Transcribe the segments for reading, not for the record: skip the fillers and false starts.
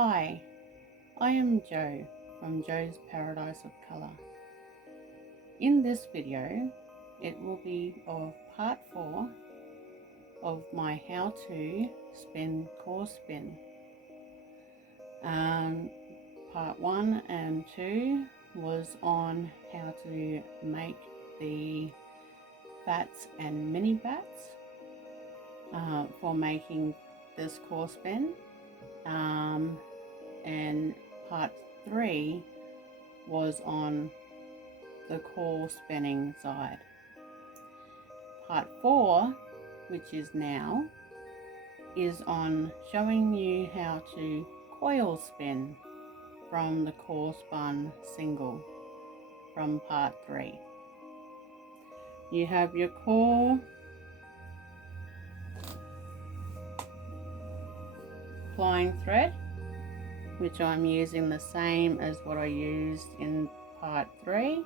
Hi, I am Joe from Joe's Paradise of Colour. In this video, it will be of part 4 of my how to spin core spin. Part 1 and 2 was on how to make the bats and mini bats for making this core spin. And part 3 was on the core spinning side. Part 4, which is now, is on showing you how to coil spin from the core spun single from part 3. You have your core flying thread, which I'm using the same as what I used in part 3,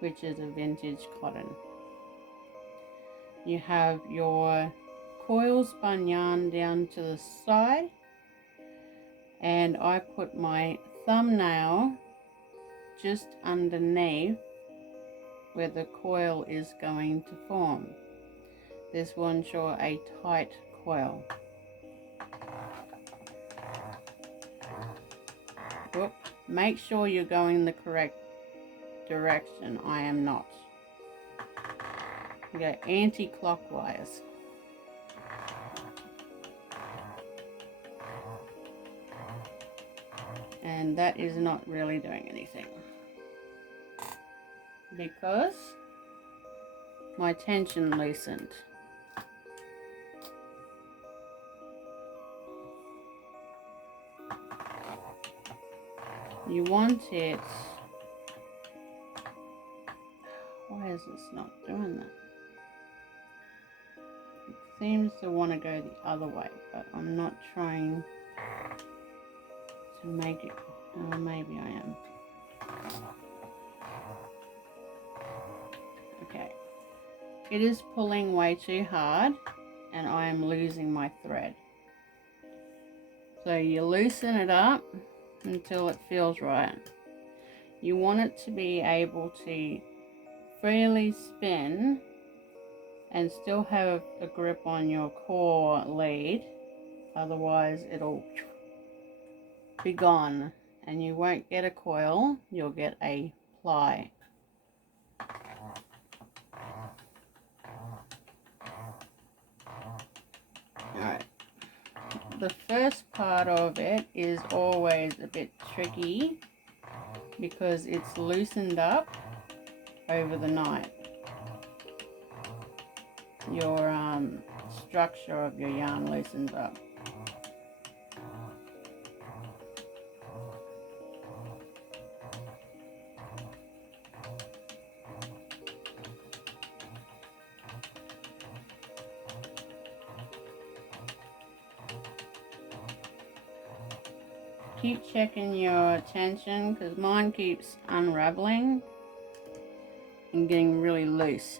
which is a vintage cotton. You have your coil spun yarn down to the side, and I put my thumbnail just underneath where the coil is going to form. This will ensure a tight coil. Whoop. Make sure you're going the correct direction. I am not. You go anti-clockwise. And that is not really doing anything, because my tension loosened. You want it. Why is this not doing that? It seems to want to go the other way, but I'm not trying to make it. Oh, maybe I am. Okay. It is pulling way too hard, and I am losing my thread. So you loosen it up until it feels right. You want it to be able to freely spin and still have a grip on your core lead, otherwise it'll be gone and you won't get a coil, you'll get a ply. Alright, the first part of it is always a bit tricky because it's loosened up over the night. Your structure of your yarn loosens up. Keep checking your tension, because mine keeps unraveling and getting really loose.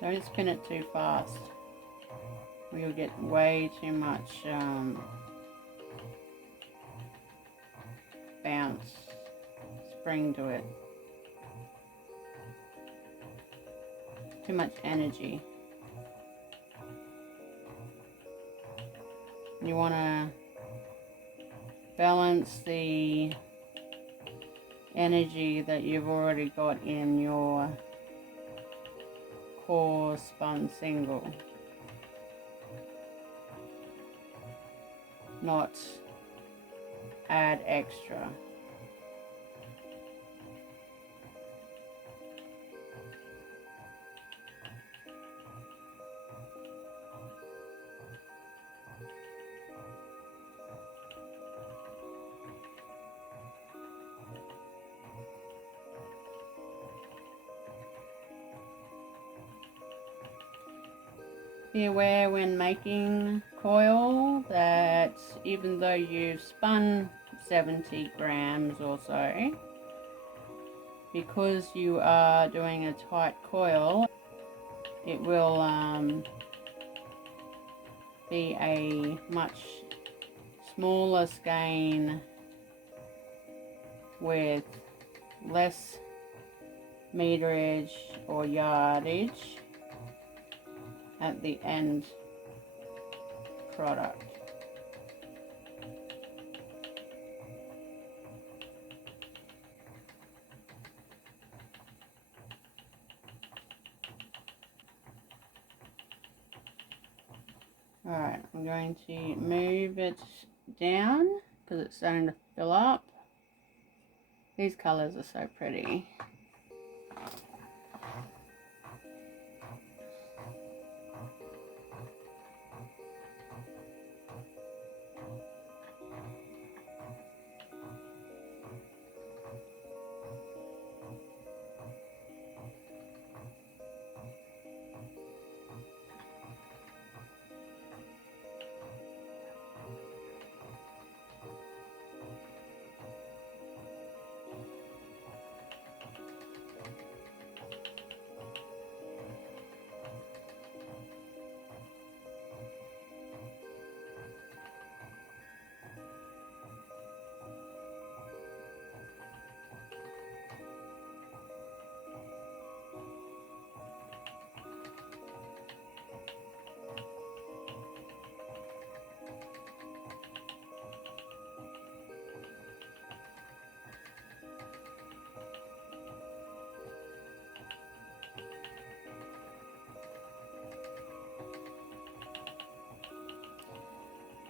Don't spin it too fast, or you'll get way too much bounce, spring to it. Too much energy. You want to balance the energy that you've already got in your core spun single, not add extra. be aware when making coil that even though you've spun 70 grams or so, because you are doing a tight coil, it will be a much smaller skein with less meterage or yardage at the end product. Alright, I'm going to move it down because it's starting to fill up. These colours are so pretty.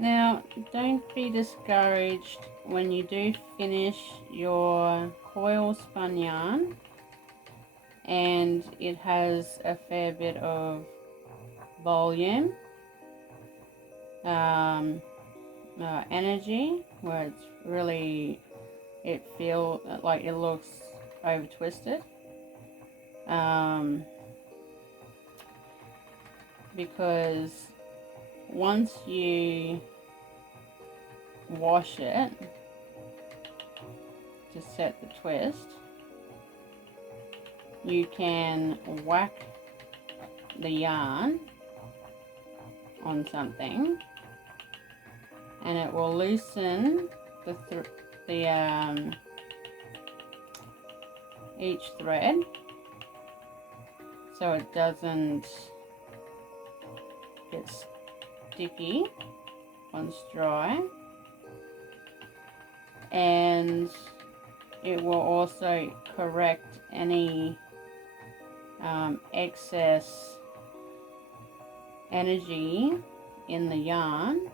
Now, don't be discouraged when you do finish your coil spun yarn and it has a fair bit of volume, energy, where it's really, it feels like it looks over twisted, because once you wash it to set the twist, you can whack the yarn on something and it will loosen each thread so it doesn't get sticky once dry, and it will also correct any excess energy in the yarn.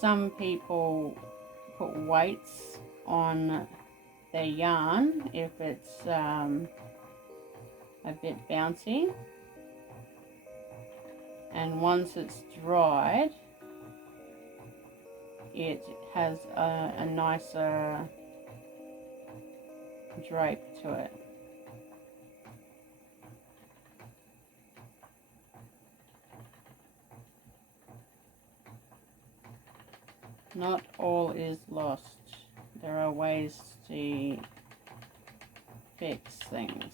Some people put weights on their yarn if it's a bit bouncy, and once it's dried it has a nicer drape to it. Not all is lost. There are ways to fix things.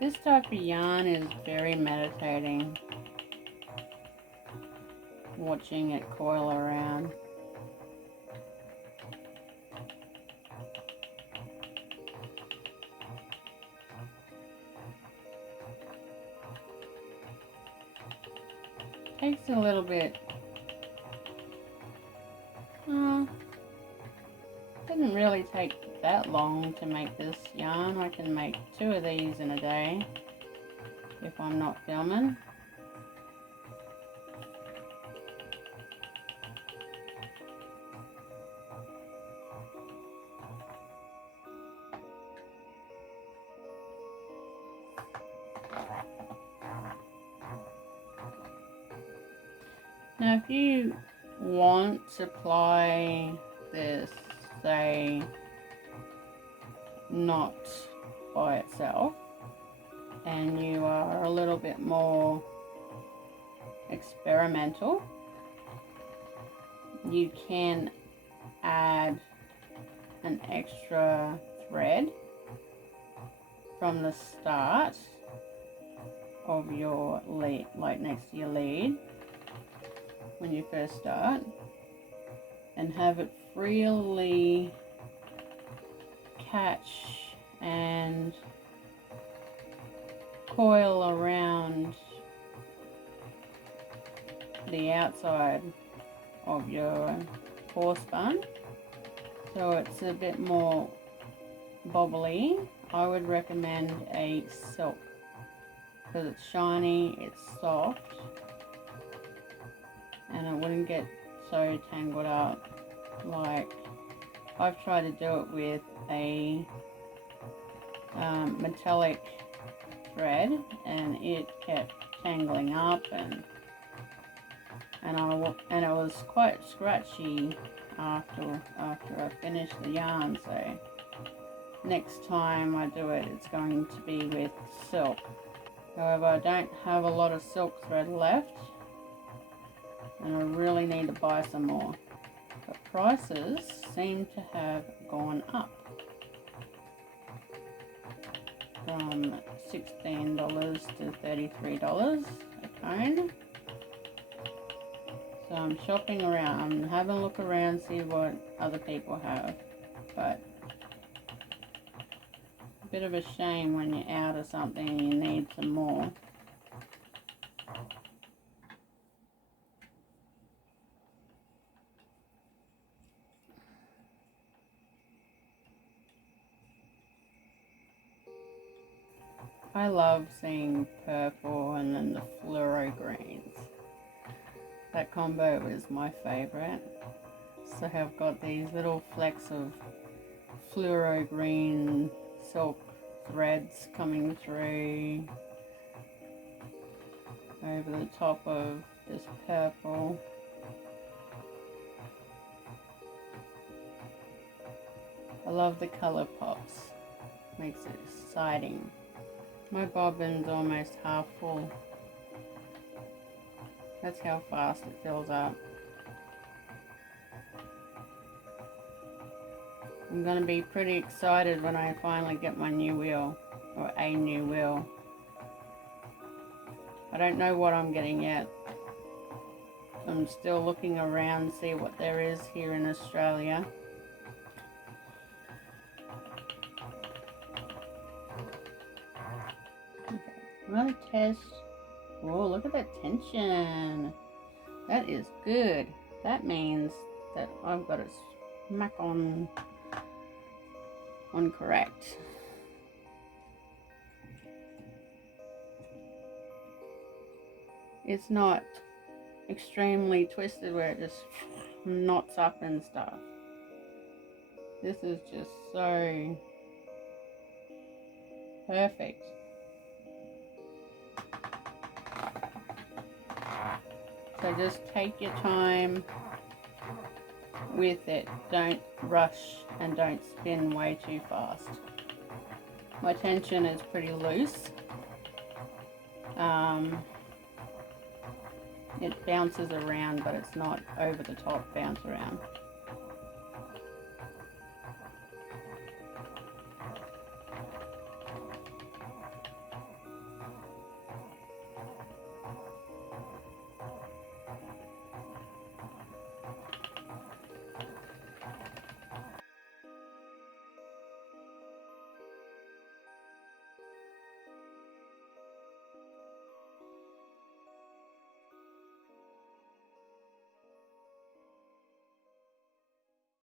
This type of yarn is very meditating, watching it coil around. Takes a little bit. Didn't really take that long to make this yarn. I can make 2 of these in a day if I'm not filming. Now if you want to apply this, say, not by itself, and you are a little bit more experimental, you can add an extra thread from the start of your lead, like next to your lead when you first start, and have it freely catch and coil around the outside of your pour spun, so it's a bit more bobbly. I would recommend a silk because it's shiny, it's soft, and it wouldn't get so tangled up. Like, I've tried to do it with a metallic thread, and it kept tangling up, and it was quite scratchy after I finished the yarn. So next time I do it, it's going to be with silk. However, I don't have a lot of silk thread left, and I really need to buy some more. But prices seem to have gone up from $16 to $33 a cone. So I'm shopping around, I'm having a look around, see what other people have. But a bit of a shame when you're out of something and you need some more. I love seeing purple and then the fluoro greens. That combo is my favorite. So I've got these little flecks of fluoro green silk threads coming through over the top of this purple. I love the color pops, makes it exciting. My bobbin's almost half full. That's how fast it fills up. I'm going to be pretty excited when I finally get my new wheel, or a new wheel. I don't know what I'm getting yet. I'm still looking around to see what there is here in Australia. Okay, I'm going to test. Oh, look at that tension. That is good. That means that I've got it smack on correct. It's not extremely twisted where it just knots up and stuff. This is just so perfect. So just take your time with it. Don't rush and don't spin way too fast. My tension is pretty loose. It bounces around, but it's not over the top bounce around.